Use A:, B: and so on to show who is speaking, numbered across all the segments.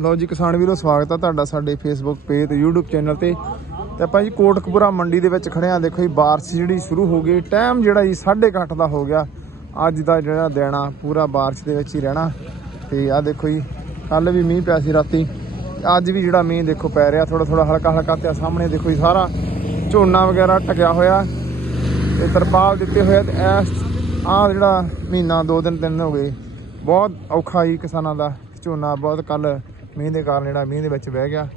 A: ਲਓ ਜੀ, ਕਿਸਾਨ ਵੀਰੋ, ਸਵਾਗਤ ਆ ਤੁਹਾਡਾ ਸਾਡੇ ਫੇਸਬੁੱਕ ਪੇਜ ਤੇ YouTube ਚੈਨਲ ਤੇ। ਤੇ ਆਪਾਂ ਜੀ ਕੋਟਕਪੂਰਾ ਮੰਡੀ ਦੇ ਵਿੱਚ ਖੜੇ ਆ। ਦੇਖੋ ਜੀ, ਬਾਰਿਸ਼ ਜਿਹੜੀ ਸ਼ੁਰੂ ਹੋ ਗਈ ਟਾਈਮ ਜਿਹੜਾ ਜੀ 8:30 ਦਾ ਹੋ ਗਿਆ। ਅੱਜ ਦਾ ਜਿਹੜਾ ਦਿਨ ਆ, ਪੂਰਾ ਬਾਰਿਸ਼ ਦੇ ਵਿੱਚ ਹੀ ਰਹਿਣਾ। ਤੇ ਆ ਦੇਖੋ ਜੀ ਕੱਲ ਵੀ ਮੀਂਹ ਪਿਆ ਸੀ ਰਾਤੀ। ਅੱਜ ਵੀ ਜਿਹੜਾ ਮੀਂਹ ਦੇਖੋ ਪੈ ਰਿਹਾ ਥੋੜਾ ਥੋੜਾ ਹਲਕਾ ਹਲਕਾ ਤੇ ਸਾਹਮਣੇ ਦੇਖੋ ਜੀ, ਸਾਰਾ ਝੋਨਾ ਵਗੈਰਾ ਟਕਿਆ ਹੋਇਆ। ਤੇ ਤਰਪਾਲ ਦਿੱਤੇ ਹੋਏ ਆ ਤੇ ਇਸ ਆ ਜਿਹੜਾ ਮਹੀਨਾ, ਦੋ ਦਿਨ, ਤਿੰਨ ਹੋ ਗਏ। ਬਹੁਤ ਔਖਾ ਹੀ ਕਿਸਾਨਾਂ ਦਾ। ਝੋਨਾ ਬਹੁਤ ਕੱਲ ਮੀਂਹ ਦੇ ਕਾਰਨ ਜਿਹੜਾ ਮੀਂਹ ਦੇ ਵਿੱਚ ਬਹਿ ਗਿਆ।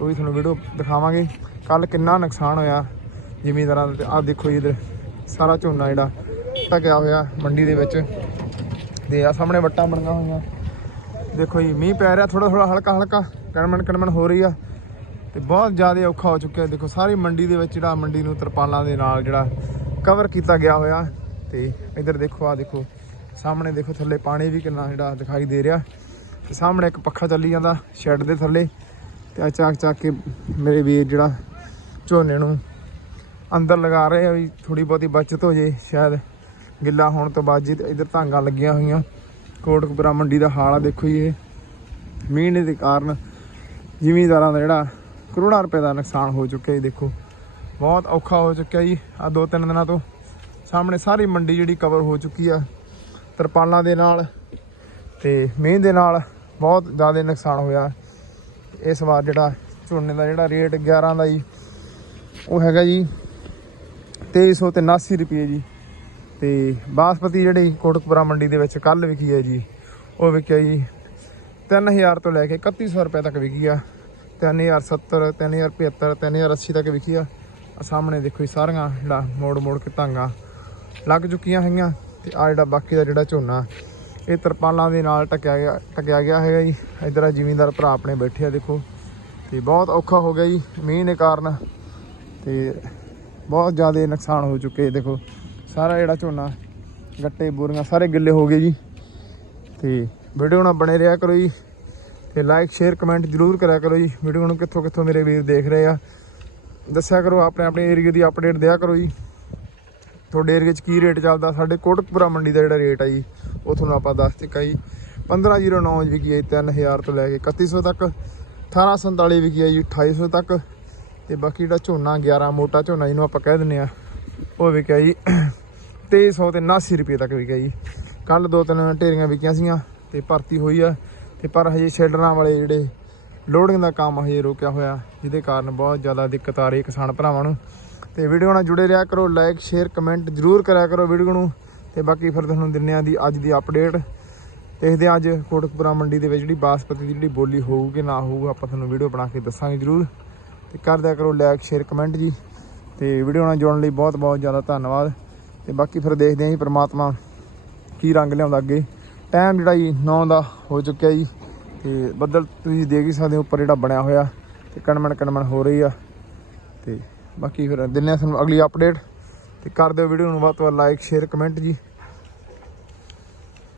A: ਉਹ ਵੀ ਤੁਹਾਨੂੰ ਵੀਡੀਓ ਦਿਖਾਵਾਂਗੇ। ਕੱਲ ਕਿੰਨਾ ਨੁਕਸਾਨ ਹੋਇਆ ਜ਼ਿਮੀਂਦਾਰਾਂ ਦਾ ਆਹ ਦੇਖੋ ਜੀ ਇਧਰ, ਸਾਰਾ ਝੋਨਾ ਜਿਹੜਾ ਟਕਿਆ ਹੋਇਆ ਮੰਡੀ ਦੇ ਵਿੱਚ। ਤੇ ਆ ਸਾਹਮਣੇ ਵੱਟਾਂ ਬਣੀਆਂ ਹੋਈਆਂ। ਦੇਖੋ ਜੀ, ਮੀਂਹ ਪੈ ਰਿਹਾ ਥੋੜਾ ਥੋੜਾ ਹਲਕਾ ਹਲਕਾ ਕਣਮਣ ਕਣਮਣ ਹੋ ਰਹੀ ਆ। ਤੇ ਬਹੁਤ ਜ਼ਿਆਦਾ ਔਖਾ ਹੋ ਚੁੱਕਿਆ। ਦੇਖੋ, ਸਾਰੀ ਮੰਡੀ ਦੇ ਵਿੱਚ ਜਿਹੜਾ ਮੰਡੀ ਨੂੰ ਤਰਪਾਲਾਂ ਦੇ ਨਾਲ ਜਿਹੜਾ ਕਵਰ ਕੀਤਾ ਗਿਆ ਹੋਇਆ। ਤੇ ਇੱਧਰ ਦੇਖੋ ਆ ਦੇਖੋ, ਸਾਹਮਣੇ ਦੇਖੋ, ਥੱਲੇ ਪਾਣੀ ਵੀ ਕਿੰਨਾ ਜਿਹੜਾ ਦਿਖਾਈ ਦੇ ਰਿਹਾ। ਤੇ ਸਾਹਮਣੇ ਇੱਕ ਪੱਖਾ ਚੱਲੀ ਜਾਂਦਾ ਸ਼ੈੱਡ ਦੇ ਥੱਲੇ ਤੇ ਆ ਚਾਕ ਚਾਕ ਕੇ ਮੇਰੇ ਵੀਰ ਜਿਹੜਾ ਝੋਨੇ ਨੂੰ ਅੰਦਰ ਲਗਾ ਰਹੇ ਆ ਵੀ ਥੋੜੀ ਬਹੁਤੀ ਬਚਤ ਹੋ ਜੇ, ਸ਼ਾਇਦ ਗਿੱਲਾ ਹੋਣ ਤੋਂ ਬਾਅਦ ਜੀ ਤੇ ਇੱਧਰ ਧਾਂਗਾ ਲੱਗੀਆਂ ਹੋਈਆਂ। ਕੋਟਕਪੁਰਾ ਮੰਡੀ ਦਾ ਹਾਲ ਆ, ਦੇਖੋ ਜੀ ਇਹ। ਮੀਂਹ ਦੇ ਕਾਰਨ ਜ਼ਿਮੀਂਦਾਰਾਂ ਦਾ ਜਿਹੜਾ ਕਰੋੜਾਂ ਰੁਪਏ ਦਾ ਨੁਕਸਾਨ ਹੋ ਚੁੱਕਿਆ ਜੀ, ਦੇਖੋ। ਬਹੁਤ ਔਖਾ ਹੋ ਚੁੱਕਿਆ ਜੀ ਆ ਦੋ ਤਿੰਨ ਦਿਨਾਂ ਤੋਂ। ਸਾਹਮਣੇ ਸਾਰੀ ਮੰਡੀ ਜਿਹੜੀ ਕਵਰ ਹੋ ਚੁੱਕੀ ਆ, ਤਰਪਾਲਾਂ ਦੇ ਨਾਲ ਤੇ ਮੀਂਹ ਦੇ ਨਾਲ ਬਹੁਤ ਜ਼ਿਆਦਾ ਨੁਕਸਾਨ ਹੋਇਆ। ਇਸ ਵਾਰ ਜਿਹੜਾ ਝੋਨੇ ਦਾ ਜਿਹੜਾ ਰੇਟ 11 ਦਾ ਜੀ, ਉਹ ਹੈਗਾ ਜੀ 2300 ਤੇ 79 ਰੁਪਏ ਜੀ। ਤੇ ਬਾਸਪਤੀ ਜਿਹੜੀ ਕੋਟਕਪੁਰਾ ਮੰਡੀ ਦੇ ਵਿੱਚ ਕੱਲ ਵਿਕੀ ਹੈ ਜੀ, ਉਹ ਵਿਕਿਆ ਜੀ 3000 ਤੋਂ ਲੈ ਕੇ 3100 ਰੁਪਏ ਤੱਕ ਵਿਕੀ ਆ। 3070 3075 3080 ਤੱਕ ਵਿਕੀ ਆ। ਸਾਹਮਣੇ ਦੇਖੋ ਜੀ ਸਾਰੀਆਂ ਜਿਹੜਾ ਮੋੜ ਮੋੜ ਕੇ ਟਾਂਗਾ ਲੱਗ ਚੁੱਕੀਆਂ ਹੈਗੀਆਂ ਤੇ ਆ ਜਿਹੜਾ ਬਾਕੀ ਦਾ ਜਿਹੜਾ ਝੋਨਾ ਇਹ ਤਰਪਾਲਾਂ ਦੇ ਨਾਲ ਟਕਿਆ ਗਿਆ ਟਕਿਆ ਗਿਆ ਹੈਗਾ ਜੀ। ਇਧਰ ਆ ਜ਼ਿਮੀਂਦਾਰ ਭਰਾ ਆਪਣੇ ਬੈਠੇ ਆ, ਦੇਖੋ। ਤੇ ਬਹੁਤ ਔਖਾ ਹੋ ਗਿਆ ਜੀ, ਮੀਂਹ ਦੇ ਕਾਰਨ। ਤੇ ਬਹੁਤ ਜ਼ਿਆਦਾ ਨੁਕਸਾਨ ਹੋ ਚੁੱਕੇ ਦੇਖੋ। ਸਾਰਾ ਜਿਹੜਾ ਝੋਨਾ, ਗੱਟੇ, ਬੋਰੀਆਂ, ਸਾਰੇ ਗਿੱਲੇ ਹੋ ਗਏ ਜੀ। ਤੇ ਵੀਡੀਓ ਨਾਲ ਬਣੇ ਰਿਹਾ ਕਰੋ ਜੀ। ਤੇ ਲਾਈਕ ਸ਼ੇਅਰ ਕਮੈਂਟ ਜਰੂਰ ਕਰਿਆ ਕਰੋ ਜੀ। ਵੀਡੀਓ ਨੂੰ ਕਿੱਥੋਂ ਕਿੱਥੋਂ ਮੇਰੇ ਵੀਰ ਦੇਖ ਰਹੇ ਆ। ਦੱਸਿਆ ਕਰੋ ਆਪਣੇ ਆਪਣੇ ਏਰੀਆ ਦੀ ਅਪਡੇਟ ਦਿਆ ਕਰੋ ਜੀ। ਤੁਹਾਡੇ ਏਰੀਆ 'ਚ ਕੀ ਰੇਟ ਚੱਲਦਾ? ਸਾਡੇ ਕੋਟਕਪੁਰਾ ਮੰਡੀ ਦਾ ਜਿਹੜਾ ਰੇਟ ਆ ਜੀ, ਉਹ ਤੁਹਾਨੂੰ ਆਪਾਂ ਦੱਸ ਦਿੱਤਾ ਜੀ। 1509 ਵਿਕੀ ਹੈ 3000 ਤੋਂ ਲੈ ਕੇ 3100 ਤੱਕ 1847 ਵਿਕੀ ਹੈ ਜੀ 2800 ਤੱਕ, ਤੇ ਬਾਕੀ ਜਿਹੜਾ ਝੋਨਾ 11 ਮੋਟਾ ਝੋਨਾ ਜਿਹਨੂੰ ਆਪਾਂ ਕਹਿ ਦਿੰਨੇ ਆ, ਉਹ ਵਿਕਿਆ ਜੀ 2300 ਤੇ 79 ਰੁਪਏ ਤੱਕ ਵਿਕਿਆ ਜੀ। ਕੱਲ ਦੋ ਤਿੰਨ ਢੇਰੀਆਂ ਵਿਕੀਆਂ ਸੀਗੀਆਂ ਤੇ ਭਰਤੀ ਹੋਈ ਆ, ਤੇ ਪਰ ਹਜੇ ਸ਼ੈਲਡਰਾਂ ਵਾਲੇ ਜਿਹੜੇ ਲੋਡਿੰਗ ਦਾ ਕੰਮ ਹਜੇ ਰੋਕਿਆ ਹੋਇਆ। ਜਿਹਦੇ ਕਾਰਨ ਬਹੁਤ ਜ਼ਿਆਦਾ ਦਿੱਕਤ ਆ ਰਹੀ ਕਿਸਾਨ ਭਰਾਵਾਂ ਨੂੰ। ਤੇ ਵੀਡੀਓ ਨਾਲ ਜੁੜੇ ਰਿਹਾ ਕਰੋ ਲਾਈਕ ਸ਼ੇਅਰ ਕਮੈਂਟ ਜਰੂਰ ਕਰਿਆ ਕਰੋ ਵੀਡੀਓ ਨੂੰ। ਤੇ ਬਾਕੀ ਫਿਰ ਤੁਹਾਨੂੰ ਦਿੰਨੇ ਆ ਦੀ ਅੱਜ ਦੀ ਅਪਡੇਟ ਦੇਖਦੇ ਹਾਂ ਅੱਜ ਕੋਟਕਪੁਰਾ ਮੰਡੀ ਦੇ ਵਿੱਚ ਜਿਹੜੀ ਬਾਸਪਤੀ ਦੀ ਜਿਹੜੀ ਬੋਲੀ ਹੋਊ ਕਿ ਨਾ ਹੋਊ, ਆਪਾਂ ਤੁਹਾਨੂੰ ਵੀਡੀਓ ਬਣਾ ਕੇ ਦੱਸਾਂਗੇ ਜਰੂਰ। ਤੇ ਕਰ ਦਿਆ ਕਰੋ ਲਾਈਕ ਸ਼ੇਅਰ ਕਮੈਂਟ ਜੀ। ਤੇ ਵੀਡੀਓ ਨਾਲ ਜੁੜਨ ਲਈ ਬਹੁਤ ਬਹੁਤ ਜ਼ਿਆਦਾ ਧੰਨਵਾਦ। ਤੇ ਬਾਕੀ ਫਿਰ ਦੇਖਦੇ ਹਾਂ ਜੀ ਪ੍ਰਮਾਤਮਾ ਕੀ ਰੰਗ ਲਿਆਉਂਦਾ ਅੱਗੇ। ਟਾਈਮ ਜਿਹੜਾ ਜੀ 9 ਦਾ ਹੋ ਚੁੱਕਿਆ ਜੀ। ਤੇ ਬੱਦਲ ਤੁਸੀਂ ਦੇਖ ਹੀ ਸਕਦੇ ਹੋ, ਉੱਪਰ ਜਿਹੜਾ ਬਣਿਆ ਹੋਇਆ ਤੇ ਕਣਮਣ ਕਣਮਣ ਹੋ ਰਹੀ ਆ। ਤੇ ਬਾਕੀ ਫਿਰ ਦਿੰਨੇ ਆ ਤੁਹਾਨੂੰ ਅਗਲੀ ਅਪਡੇਟ ਤੇ ਕਰ ਦਿਓ ਵੀਡੀਓ ਨੂੰ, ਵੱਧ ਤੋਂ ਵੱਧ ਲਾਈਕ ਸ਼ੇਅਰ ਕਮੈਂਟ ਜੀ।